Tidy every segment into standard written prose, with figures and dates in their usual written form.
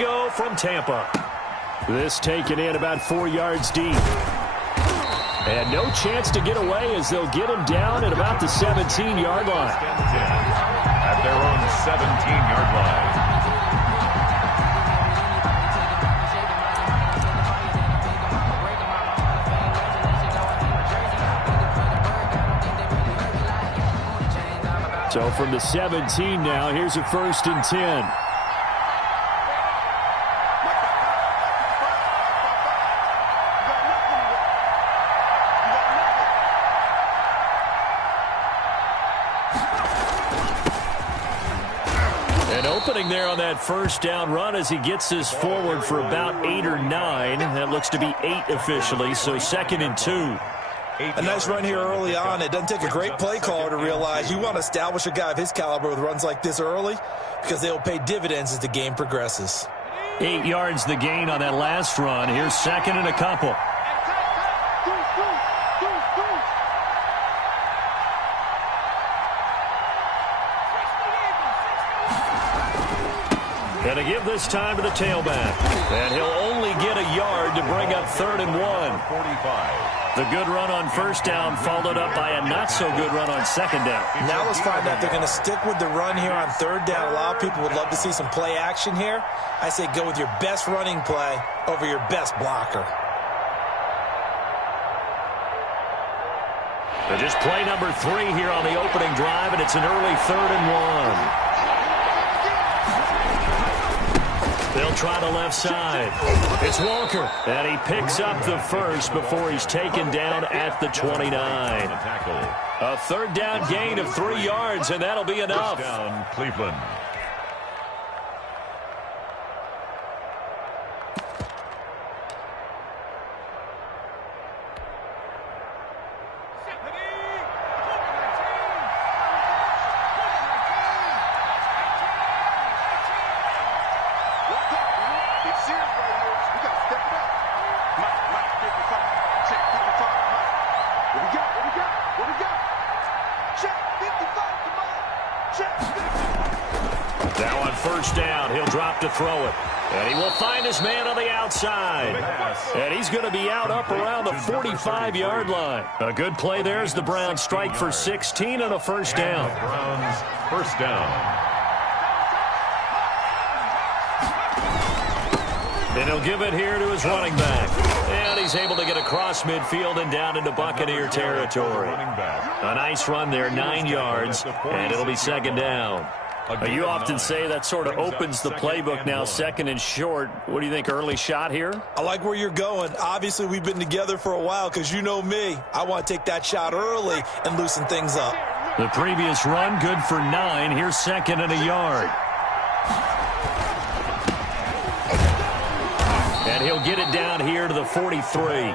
go from Tampa. This taken in about 4 yards deep. And no chance to get away as they'll get him down at about the 17-yard line. At their own 17-yard line. So from the 17 now, here's a 1st and 10. An opening there on that 1st down run as he gets this forward for about 8 or 9. That looks to be 8 officially, so 2nd and 2. A nice run here early on. It doesn't take a great play caller to realize you want to establish a guy of his caliber with runs like this early because they'll pay dividends as the game progresses. 8 yards the gain on that last run. Here's 2nd and a couple. And to give this time to the tailback. And he'll only get a yard to bring up 3rd and 1. 45. The good run on 1st down followed up by a not-so-good run on 2nd down. Now let's find out they're going to stick with the run here on 3rd down. A lot of people would love to see some play action here. I say go with your best running play over your best blocker. So just play number 3 here on the opening drive, and it's an early 3rd and 1. They'll try the left side. It's Walker. And he picks up the 1st before he's taken down at the 29. A 3rd down gain of 3 yards, and that'll be enough. First down, Cleveland. Now on 1st down, he'll drop to throw it. And he will find his man on the outside. And he's going to be out up around the 45-yard line. A good play there as the Browns strike for 16 and a 1st down. Browns, 1st down. And he'll give it here to his running back. And he's able to get across midfield and down into Buccaneer territory. A nice run there, 9 yards, and it'll be 2nd down. You often say that sort of opens the playbook now, 2nd and short. What do you think, early shot here? I like where you're going. Obviously, we've been together for a while because you know me. I want to take that shot early and loosen things up. The previous run, good for 9. Here's 2nd and a yard. And he'll get it down here to the 43.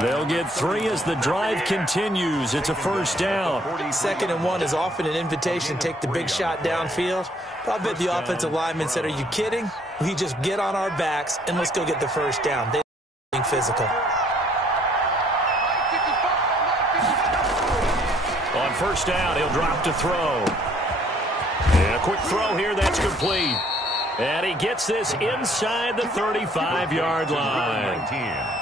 They'll get 3 as the drive continues. It's a 1st down. 2nd and 1 is often an invitation to take the big shot downfield. But I bet the offensive lineman said, are you kidding? We just get on our backs and let's go get the 1st down. They're being physical. On 1st down, he'll drop to throw. And a quick throw here, that's complete. And he gets this inside the 35-yard line.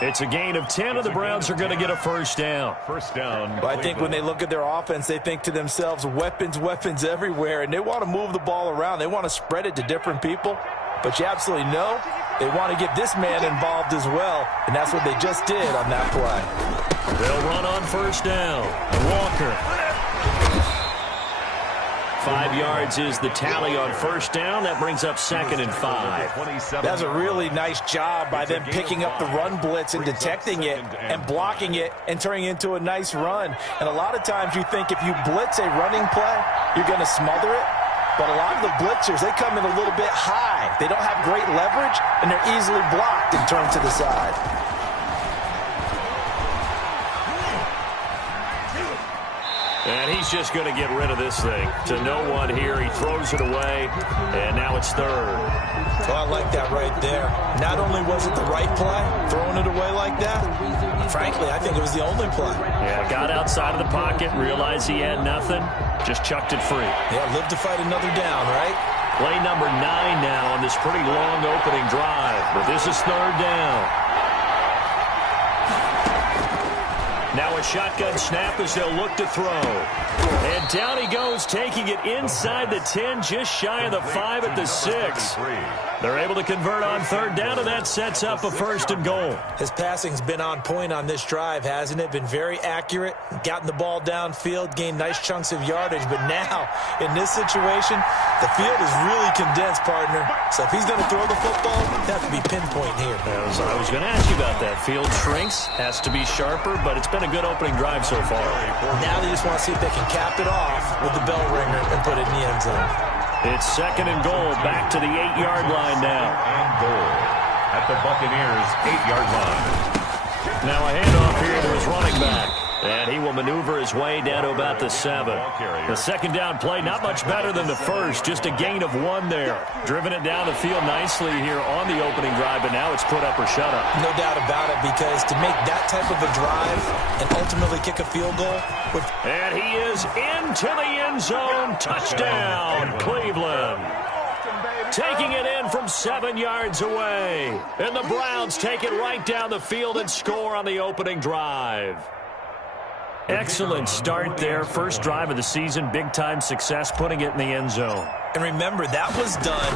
It's a gain of 10, and the Browns are going to get a 1st down. 1st down. Well, I think when they look at their offense, they think to themselves, weapons, weapons everywhere, and they want to move the ball around. They want to spread it to different people. But you absolutely know they want to get this man involved as well, and that's what they just did on that play. They'll run on 1st down. Walker. 5 yards is the tally on 1st down. That brings up 2nd and 5. That's a really nice job by them picking up the run blitz and detecting it and blocking it and turning it into a nice run. And a lot of times you think if you blitz a running play, you're going to smother it. But a lot of the blitzers, they come in a little bit high. They don't have great leverage, and they're easily blocked and turned to the side. And he's just going to get rid of this thing. To no one here. He throws it away, and now it's 3rd. Well, I like that right there. Not only was it the right play, throwing it away like that, frankly, I think it was the only play. Yeah, got outside of the pocket, realized he had nothing, just chucked it free. Yeah, live to fight another down, right? Play number 9 now on this pretty long opening drive, but this is third down. Now a shotgun snap as they'll look to throw. And down he goes, taking it inside the 10, just shy of the 5 at the 6. They're able to convert on third down, and that sets up a first and goal. His passing's been on point on this drive, hasn't it? Been very accurate, gotten the ball downfield, gained nice chunks of yardage. But now, in this situation, the field is really condensed, partner. So if he's going to throw the football, it has to be pinpoint here. I was going to ask you about that. Field shrinks, has to be sharper, but it's been a good opening drive so far. Now they just want to see if they can cap it off with the bell ringer and put it in the end zone. It's second and goal, back to the 8-yard line now. And goal at the Buccaneers' 8-yard line. Now a handoff here to his running back. And he will maneuver his way down to about the 7. The second down play, not much better than the first. Just a gain of 1 there. Driven it down the field nicely here on the opening drive, but now it's put up or shut up. No doubt about it, because to make that type of a drive and ultimately kick a field goal. And he is into the end zone. Touchdown, Cleveland. Taking it in from 7 yards away. And the Browns take it right down the field and score on the opening drive. Excellent start there. First drive of the season. Big-time success putting it in the end zone. And remember, that was done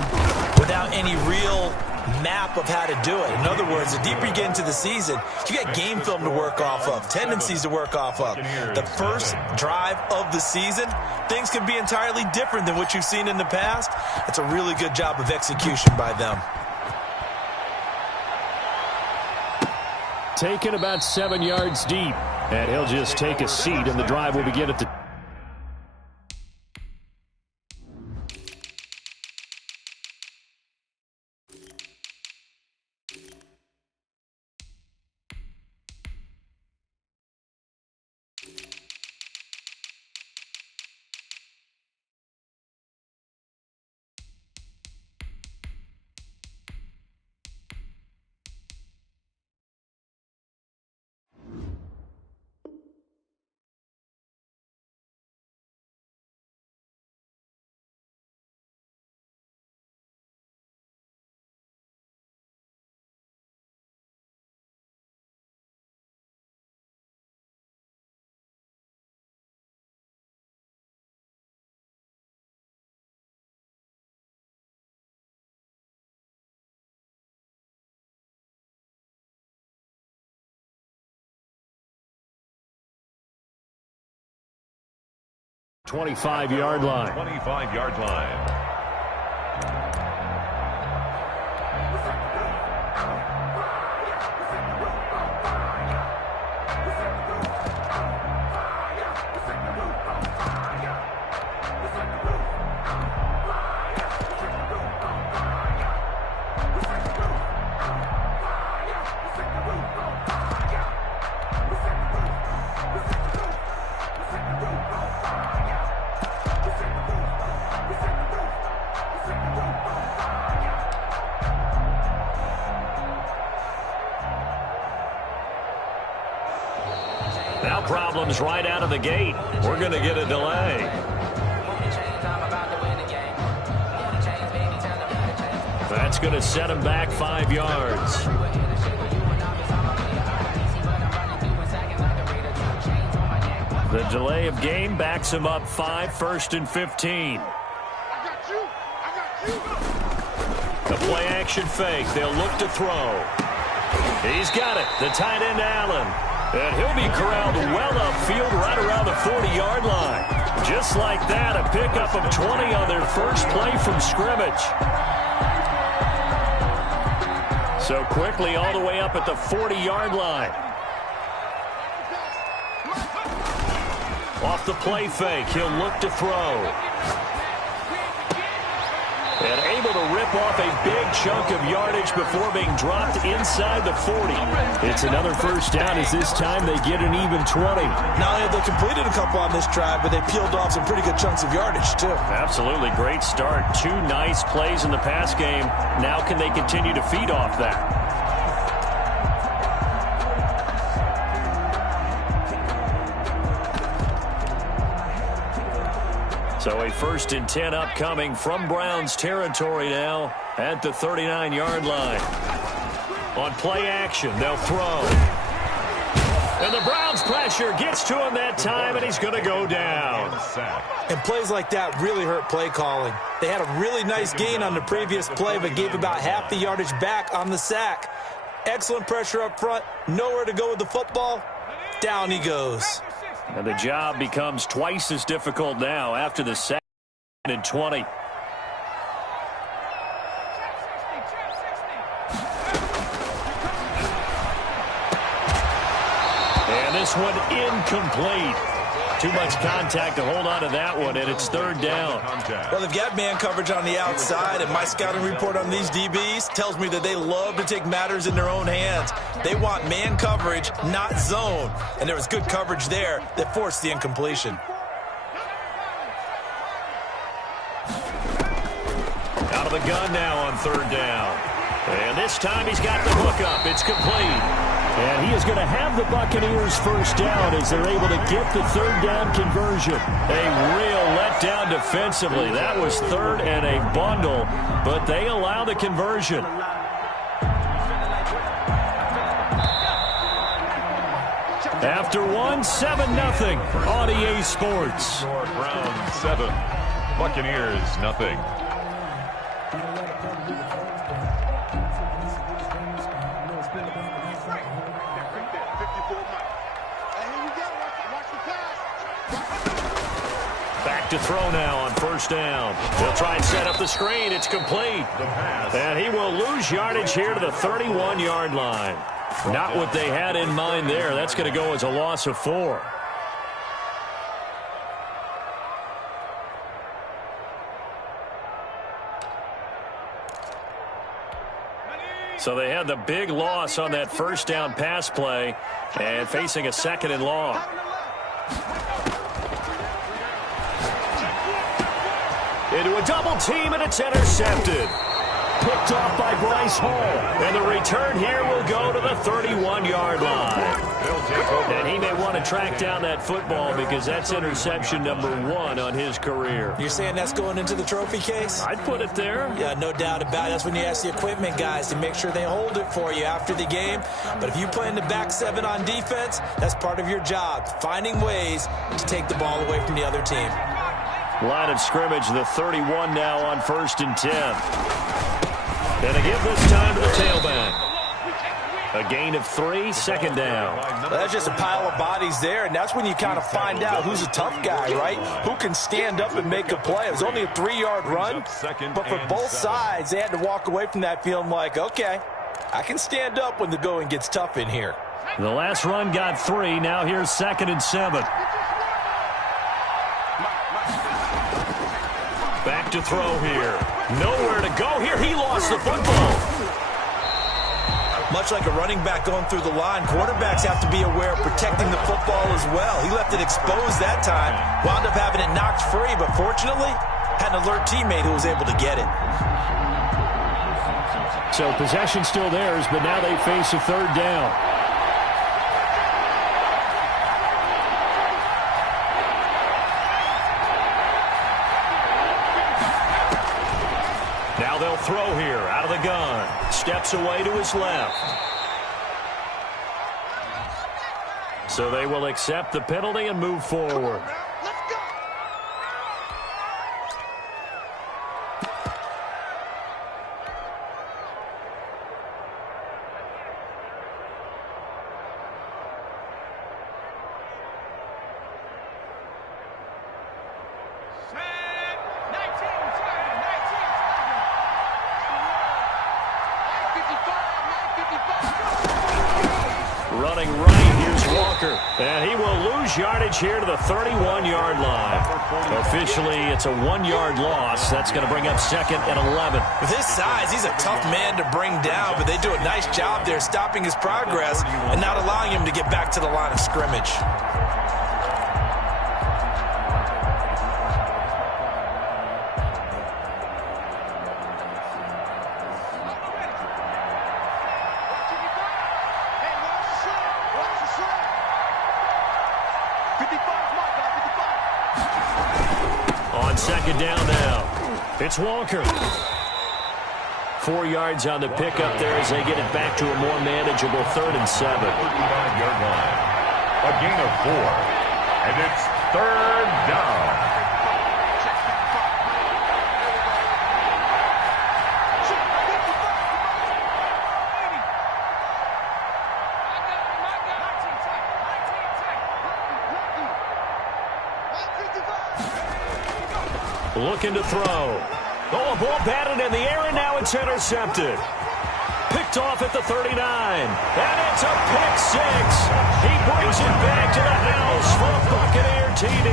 without any real map of how to do it. In other words, the deeper you get into the season, you got game film to work off of, tendencies to work off of. The first drive of the season, things can be entirely different than what you've seen in the past. It's a really good job of execution by them. Taken about 7 yards deep. And he'll just take a seat, and the drive will begin at the... .25-yard line. 25-yard line. Now problems right out of the gate. We're going to get a delay. That's going to set him back 5 yards. The delay of game backs him up 5, 1st and 15. The play action fake. They'll look to throw. He's got it. The tight end Allen. And he'll be corralled well upfield right around the 40-yard line. Just like that, a pickup of 20 on their first play from scrimmage. So quickly all the way up at the 40-yard line. Off the play fake, he'll look to throw. And able to rip off a big chunk of yardage before being dropped inside the 40. It's another first down as this time they get an even 20. Not only have they completed a couple on this drive, but they peeled off some pretty good chunks of yardage, too. Absolutely great start. 2 nice plays in the pass game. Now can they continue to feed off that? So a 1st and 10 upcoming from Browns territory now at the 39-yard line. On play action, they'll throw. And the Browns pressure gets to him that time, and he's going to go down. And plays like that really hurt play calling. They had a really nice gain on the previous play, but gave about half the yardage back on the sack. Excellent pressure up front, nowhere to go with the football. Down he goes. And the job becomes twice as difficult now after the 2nd and 20. And this one incomplete. Too much contact to hold on to that one, and it's 3rd down. Well, they've got man coverage on the outside, and my scouting report on these DBs tells me that they love to take matters in their own hands. They want man coverage, not zone. And there was good coverage there that forced the incompletion. Out of the gun now on 3rd down. And this time he's got the hook up. It's complete. And he is going to have the Buccaneers 1st down as they're able to get the 3rd down conversion. A real letdown defensively. That was 3rd and a bundle, but they allow the conversion. After one, 7-0 on EA Sports. Browns 7, Buccaneers nothing. Back to throw now on 1st down. They'll try and set up the screen. It's complete. And he will lose yardage here to the 31-yard line. Not what they had in mind there. That's going to go as a loss of 4. So they had the big loss on that 1st down pass play and facing a 2nd and long. Into a double team, and it's intercepted. Picked off by Bryce Hall. And the return here will go to the 31-yard line. And he may want to track down that football because that's interception number 1 on his career. You're saying that's going into the trophy case? I'd put it there. Yeah, no doubt about it. That's when you ask the equipment guys to make sure they hold it for you after the game. But if you play in the back 7 on defense, that's part of your job, finding ways to take the ball away from the other team. Line of scrimmage, the 31 now on 1st and 10. And they give this time to the tailback. A gain of 3, 2nd down. Well, that's just a pile of bodies there, and that's when you kind of find out who's a tough guy, right? Who can stand up and make a play. It was only a 3-yard run, but for both sides, they had to walk away from that feeling like, okay, I can stand up when the going gets tough in here. The last run got 3. Now here's 2nd and 7. Back to throw here. Nowhere to go here. He lost the football. Much like a running back going through the line, quarterbacks have to be aware of protecting the football as well. He left it exposed that time, wound up having it knocked free, but fortunately, had an alert teammate who was able to get it. So possession still theirs, but now they face a 3rd down. Now they'll throw here out of the gun. Steps away to his left. So they will accept the penalty and move forward. Running right, here's Walker. And he will lose yardage here to the 31-yard line. Officially, it's a 1-yard loss. That's going to bring up 2nd and 11. With his size, he's a tough man to bring down, but they do a nice job there stopping his progress and not allowing him to get back to the line of scrimmage. On second down now, it's Walker. 4 yards on the pickup there as they get it back to a more manageable 3rd and 7. 35-yard line. A gain of 4. And it's 3rd down. Looking to throw. Oh, a ball batted in the air, and now it's intercepted. Picked off at the 39. And it's a pick 6. He brings it back to the house for a Buccaneer TD.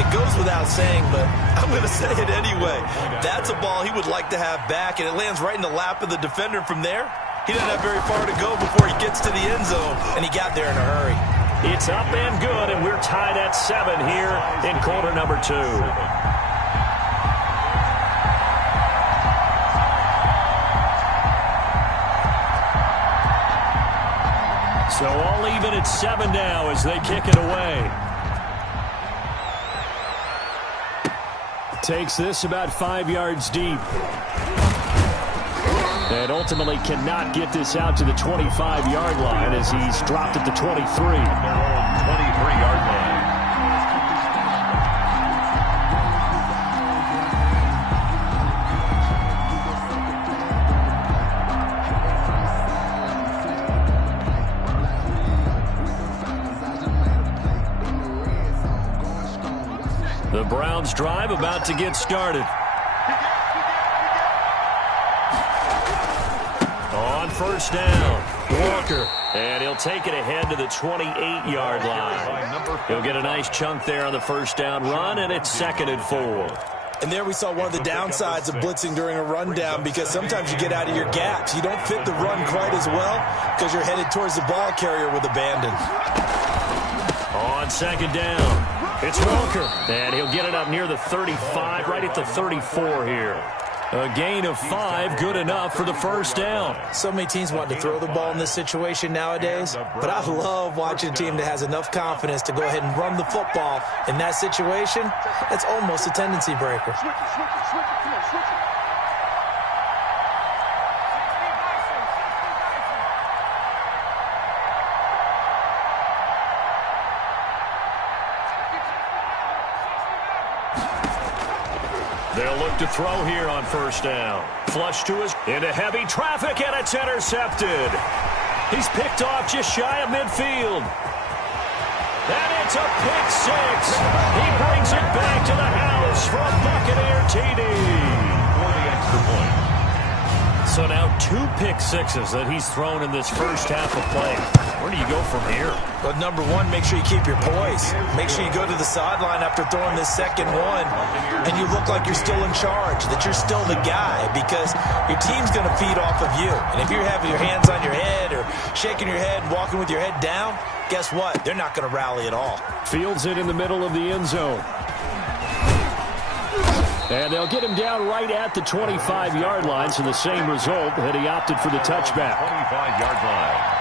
It goes without saying, but I'm going to say it anyway. That's a ball he would like to have back, and it lands right in the lap of the defender from there. He doesn't have very far to go before he gets to the end zone, and he got there in a hurry. It's up and good, and we're tied at 7 here in quarter number 2. So all even at 7 now as they kick it away. Takes this about 5 yards deep. And ultimately cannot get this out to the 25-yard line as he's dropped at the 23. Their own 23-yard line. The Browns drive about to get started. On first down, Walker. And he'll take it ahead to the 28-yard line. He'll get a nice chunk there on the first down run, and it's 2nd and 4. And there we saw one of the downsides of blitzing during a rundown, because sometimes you get out of your gaps. You don't fit the run quite as well because you're headed towards the ball carrier with abandon. On second down, it's Walker. And he'll get it up near the 35, right at the 34 here. A gain of 5, good enough for the first down. So many teams want to throw the ball in this situation nowadays, but I love watching a team that has enough confidence to go ahead and run the football. In that situation, that's almost a tendency breaker. They'll look to throw here on first down. Flush to his into heavy traffic, and it's intercepted. He's picked off just shy of midfield. And it's a pick 6. He brings it back to the house for a Buccaneer TD. For the extra point. So now 2 pick 6s that he's thrown in this first half of play. Where do you go from here? But number one, make sure you keep your poise. Make sure you go to the sideline after throwing this second one, and you look like you're still in charge, that you're still the guy, because your team's going to feed off of you. And if you're having your hands on your head or shaking your head and walking with your head down, guess what? They're not going to rally at all. Fields it in the middle of the end zone. And they'll get him down right at the 25-yard line, so the same result, that he opted for the touchback. 25-yard line.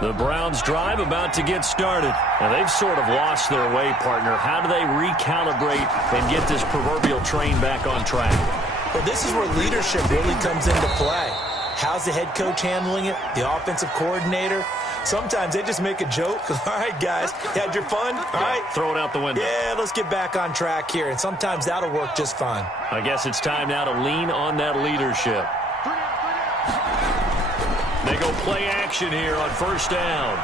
The Browns drive about to get started. Now, they've sort of lost their way, partner. How do they recalibrate and get this proverbial train back on track? Well, this is where leadership really comes into play. How's the head coach handling it? The offensive coordinator? Sometimes they just make a joke. All right, guys, you had your fun? All right. Throw it out the window. Yeah, let's get back on track here. And sometimes that'll work just fine. I guess it's time now to lean on that leadership. They go play action here on first down.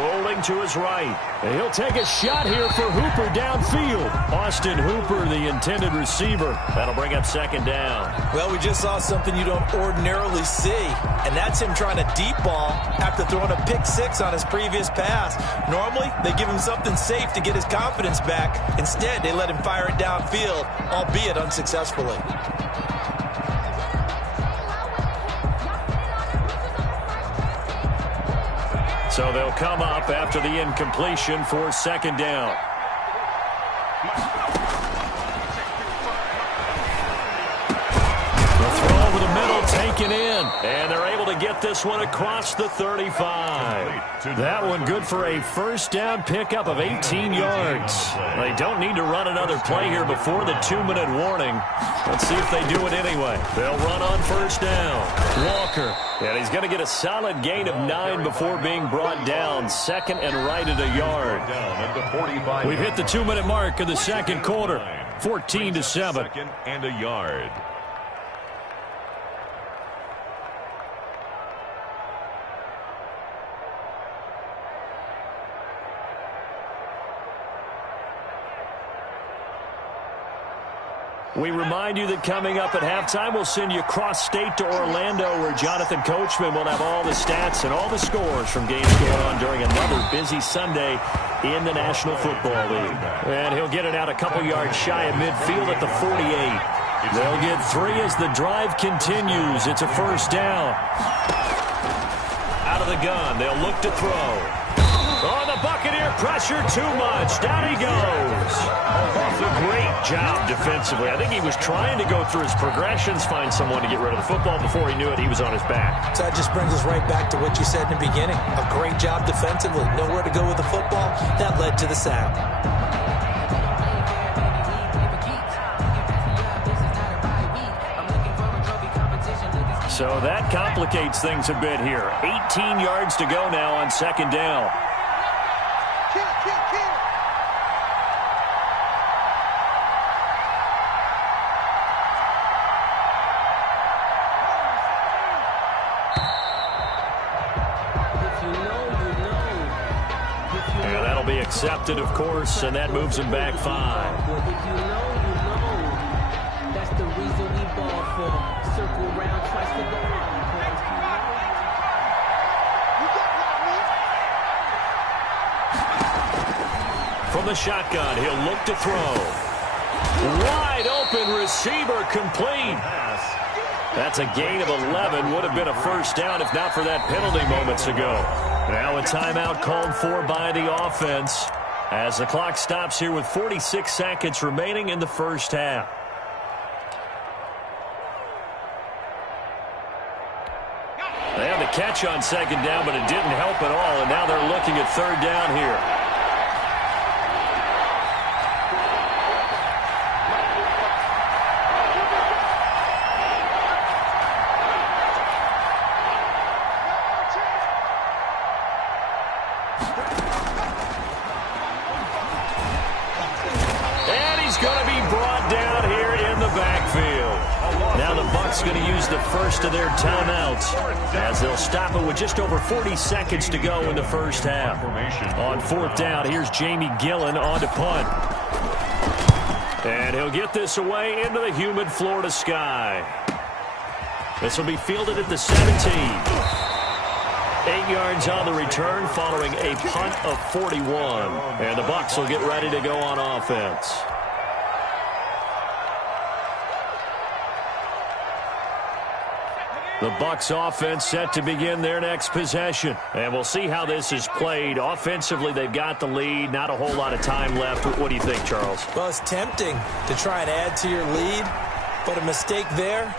Rolling to his right. And he'll take a shot here for Hooper downfield. Austin Hooper, the intended receiver. That'll bring up second down. Well, we just saw something you don't ordinarily see, and that's him trying to deep ball after throwing a pick 6 on his previous pass. Normally, they give him something safe to get his confidence back. Instead, they let him fire it downfield, albeit unsuccessfully. So they'll come up after the incompletion for second down. The throw over the middle taken in. And they're able to get this one across the 35. That one good for a first down pickup of 18 yards. They don't need to run another play here before the 2-minute warning. Let's see if they do it anyway. They'll run on first down. Walker. And he's going to get a solid gain of 9 before being brought down. Second and right at a yard. We've hit the 2-minute mark of the second quarter. 14-7. Second and a yard. We remind you that coming up at halftime, we'll send you cross-state to Orlando, where Jonathan Coachman will have all the stats and all the scores from games going on during another busy Sunday in the National Football League. And he'll get it out a couple yards shy of midfield at the 48. They'll get 3 as the drive continues. It's a first down. Out of the gun, they'll look to throw. Oh, the Buccaneer pressure too much. Down he goes. Great job defensively. I think he was trying to go through his progressions, find someone to get rid of the football. Before he knew it, he was on his back. So that just brings us right back to what you said in the beginning. A great job defensively. Nowhere to go with the football. That led to the sack. So that complicates things a bit here. 18 yards to go now on second down. And that'll be accepted, of course, and that moves him back 5. That's the reason we ball for. Circle round twice for the From the shotgun, he'll look to throw. Wide open receiver complete. That's a gain of 11. Would have been a first down if not for that penalty moments ago. Now a timeout called for by the offense as the clock stops here with 46 seconds remaining in the first half. They had the catch on second down, but it didn't help at all, and now they're looking at third down here. And he's going to be brought down here in the backfield. Now the Bucs going to use the first of their timeouts as they'll stop it with just over 40 seconds to go in the first half. On fourth down, here's Jamie Gillen on to punt. And he'll get this away into the humid Florida sky. This will be fielded at the 17. 8 yards on the return following a punt of 41. And the Bucs will get ready to go on offense. The Bucs offense set to begin their next possession. And we'll see how this is played. Offensively, they've got the lead. Not a whole lot of time left. What do you think, Charles? Well, it's tempting to try and add to your lead, but a mistake there,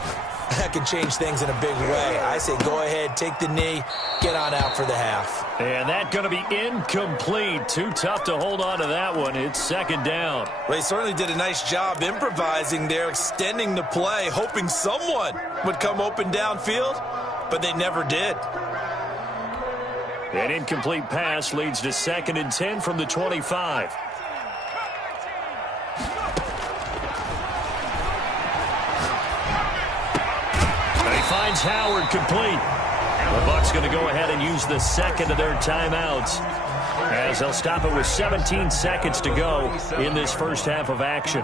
that can change things in a big way. I say go ahead, take the knee, get on out for the half. And that's going to be incomplete. Too tough to hold on to that one. It's second down. Well, he certainly did a nice job improvising there, extending the play, hoping someone would come open downfield, but they never did. An incomplete pass leads to 2nd and 10 from the 25. Finds Howard complete. The Bucs going to go ahead and use the second of their timeouts as they'll stop it with 17 seconds to go in this first half of action.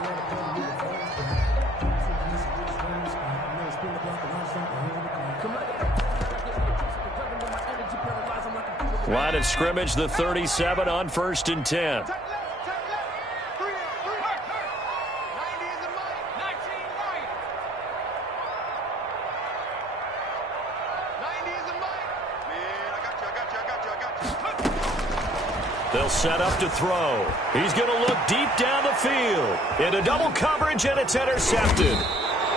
Line of scrimmage, the 37 on 1st and 10. They'll set up to throw. He's going to look deep down the field. Into double coverage, and it's intercepted.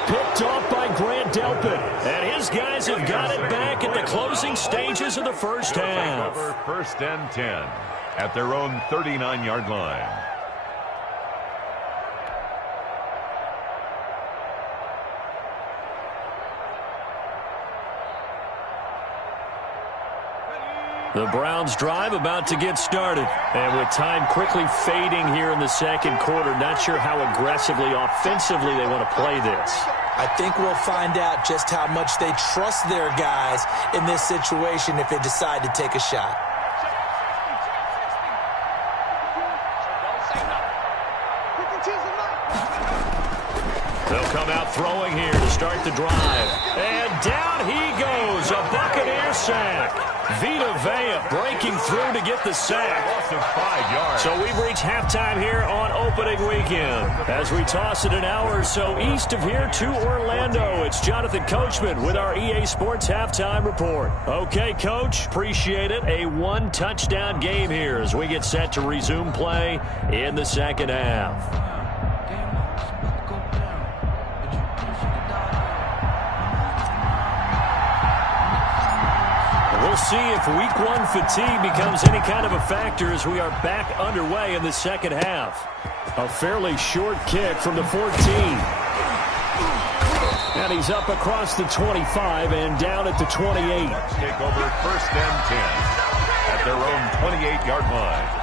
Picked off by Grant Delpit. And his guys have got it back at the closing stages of the first half. First and 10 at their own 39-yard line. The Browns drive about to get started. And with time quickly fading here in the second quarter, not sure how aggressively, offensively they want to play this. I think we'll find out just how much they trust their guys in this situation if they decide to take a shot. They'll come out throwing here to start the drive. And down he goes, a Buccaneer sack. Vita Vea breaking through to get the sack. Loss of 5 yards. So we've reached halftime here on opening weekend. As we toss it an hour or so east of here to Orlando, it's Jonathan Coachman with our EA Sports Halftime Report. Okay, Coach, appreciate it. A one-touchdown game here as we get set to resume play in the second half. We'll see if week one fatigue becomes any kind of a factor as we are back underway in the second half. A fairly short kick from the 14. And he's up across the 25 and down at the 28. Take over first and 10 at their own 28-yard line.